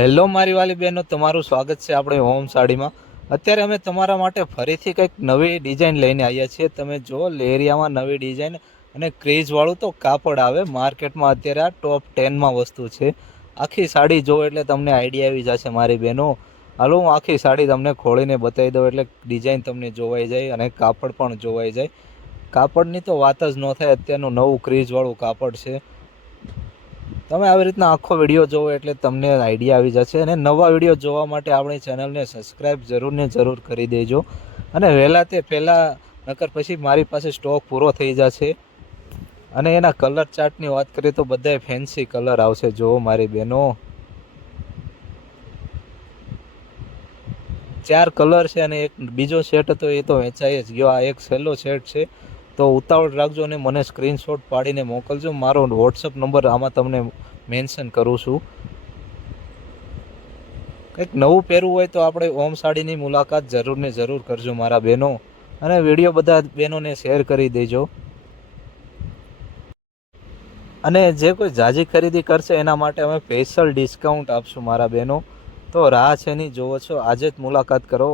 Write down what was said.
Hello મારી વાલી બહેનો, તમારું સ્વાગત છે આપણે હોમ સાડીમાં। અત્યારે અમે તમારા માટે ફરીથી કંઈક નવી ડિઝાઇન લઈને આવ્યા છીએ। તમે જો લેરિયામાં નવી ડિઝાઇન અને ક્રેઝવાળું તો કાપડ આવે માર્કેટમાં અત્યારે આ ટોપ 10માં વસ્તુ છે। આખી સાડી જો એટલે તમને આઈડિયા આવી જશે મારી બહેનો। હાલો હું આખી સાડી તમને ખોલીને બતાવી દઉં એટલે ડિઝાઇન તમને જોવાઈ જાય અને કાપડ પણ જોવાઈ જાય। કાપડની તો વાત જ ન થાય, અત્યારનું નવું ક્રેઝવાળું કાપડ છે। તમે આવી રીતના આખો વિડીયો જોવો એટલે તમને આઈડિયા આવી જશે। અને નવા વિડીયો જોવા માટે આપણી ચેનલને સબસ્ક્રાઈબ જરૂર ને જરૂર કરી દેજો અને વહેલા તે પહેલાં, નકર પછી મારી પાસે સ્ટોક પૂરો થઈ જશે। અને એના કલર ચાર્ટની વાત કરીએ તો બધાય ફેન્સી કલર આવશે। જો મારી બહેનો 4 કલર છે અને એક બીજો સેટ હતો એ તો વેચાઈ જ ગયો। આ એક છેલ્લો સેટ છે, તો ઉતાવળ રાખજો અને મને સ્ક્રીનશોટ પાડીને મોકલજો। મારો વોટ્સઅપ નંબર આમાં તમને મેન્શન કરું છું। કંઈક નવું પહેરવું હોય તો આપણે ઓમ સાડીની મુલાકાત જરૂર ને જરૂર કરજો મારા બહેનો, અને વિડીયો બધા બહેનોને શેર કરી દેજો। અને જે કોઈ જાજી ખરીદી કરશે એના માટે અમે સ્પેશિયલ ડિસ્કાઉન્ટ આપશું મારા બહેનો। તો રાહ છે નહીં, જોવો છો આજે જ મુલાકાત કરો।